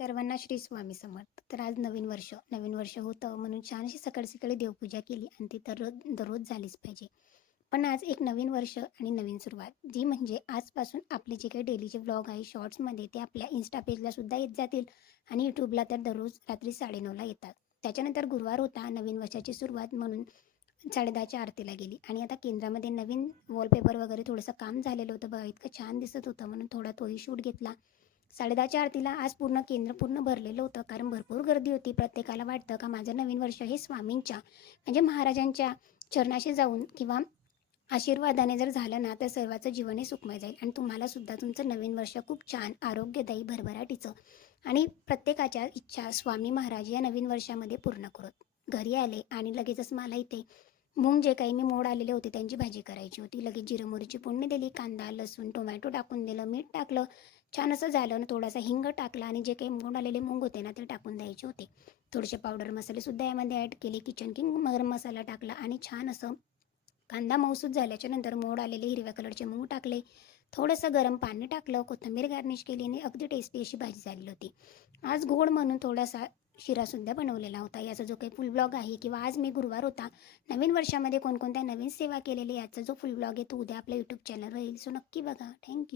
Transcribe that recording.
सर्वांना श्री स्वामी समर्थ. तर आज नवीन वर्ष होतं म्हणून छान अशी सकाळी-सकाळी देवपूजा केली आणि ती तर दररोज झालीच पाहिजे. पण आज एक नवीन वर्ष आणि नवीन सुरुवात, जी म्हणजे आजपासून आपले जे काही डेलीचे व्लॉग आहे शॉर्ट्समध्ये ते आपल्या इन्स्टा पेजला सुद्धा येत जातील आणि यूट्यूबला तर दररोज रात्री 9:30ला येतात. त्याच्यानंतर गुरुवार होता, नवीन वर्षाची सुरुवात म्हणून 10:30च्या आरतीला गेली आणि आता केंद्रामध्ये नवीन वॉलपेपर वगैरे थोडंसं काम झालेलं होतं बघा, इतकं छान दिसत होतं म्हणून थोडा तोही शूट घेतला. 10:30च्या आरतीला आज पूर्ण केंद्र पूर्ण भरलेलं होतं, कारण भरपूर गर्दी होती. प्रत्येकाला वाटतं का माझं नवीन वर्ष हे स्वामींच्या म्हणजे महाराजांच्या चरणाशी जाऊन किंवा आशीर्वादाने जर झालं ना, तर सर्वांचं जीवनही सुखमय जाईल आणि तुम्हालासुद्धा तुमचं नवीन वर्ष खूप छान, आरोग्यदायी, भरभराटीचं आणि प्रत्येकाच्या इच्छा स्वामी महाराज या नवीन वर्षामध्ये पूर्ण करोत. घरी आले आणि लगेचच मला इथे मूग जे काही मी मोड आलेले होते त्यांची भाजी करायची होती. लगेच जिरं मोहरीची फोडणी दिली, कांदा, लसूण, टोमॅटो टाकून दिलं, मीठ टाकलं. छान असं झालं आणि थोडासा हिंग टाकला आणि जे काही मोड आलेले मूग होते ना, ते टाकून द्यायचे होते. थोडेसे पावडर मसालेसुद्धा यामध्ये ॲड केले. किचन किंग गरम मसाला टाकला आणि छान असं कांदा मऊसूत झाल्याच्या नंतर मोड आलेले हिरव्या कलरचे मूग टाकले. थोडंसं गरम पाणी टाकलं, कोथिंबीर गार्निश केली आणि अगदी टेस्टी अशी भाजी झालेली होती. आज गोड म्हणून थोडासा शिरासुद्धा बनवलेला होता. याचा जो काही फुल ब्लॉग आहे किंवा आज मी गुरुवार होता, नवीन वर्षामध्ये कोणकोणत्या नवीन सेवा केलेल्या याचा जो फुल ब्लॉग आहे तो उद्या आपल्या यूट्यूब चॅनलवर येईल. सो नक्की बघा. थँक